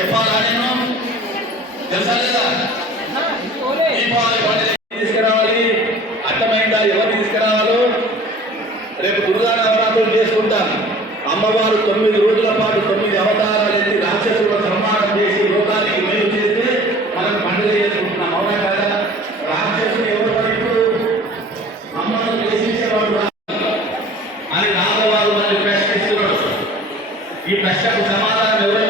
చెప్పాలా నేను తెలుసా లేదా తీసుకురావాలి. అర్థమైందా? ఎవరు తీసుకురావాలో? రేపు దుర్గా నవరాత్రులు చేసుకుంటాం. అమ్మవారు తొమ్మిది రోజుల పాటు తొమ్మిది అవతారాలు ఎత్తి రాక్షసుల సంహారం చేసి లోకానికి మేలు చేస్తే మనం పండుగ చేసుకుంటున్నాం. అవునా కదా? రాక్షసులు ఎవరు ఇప్పుడు అమ్మను ద్వేషించేవాడు అని నాగవారు మనకి ప్రశ్నిస్తున్నాడు. ఈ ప్రశ్నకు సమాధానం ఎవరు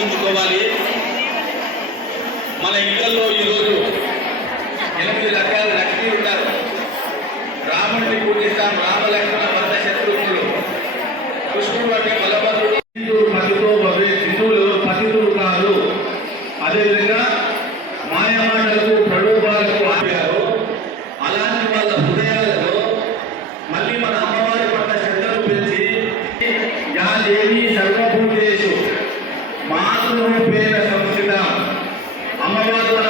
ఉపయోగించుకోవాలి. మన ఇళ్ళలో ఈరోజు పేరు సంస్థ అమ్మవారు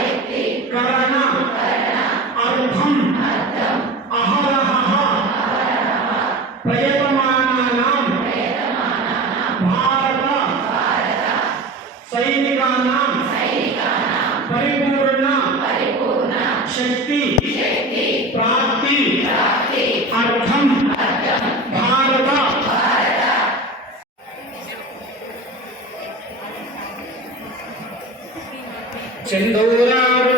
शक्ति प्राप्ति अर्थम भारत। चंदोरा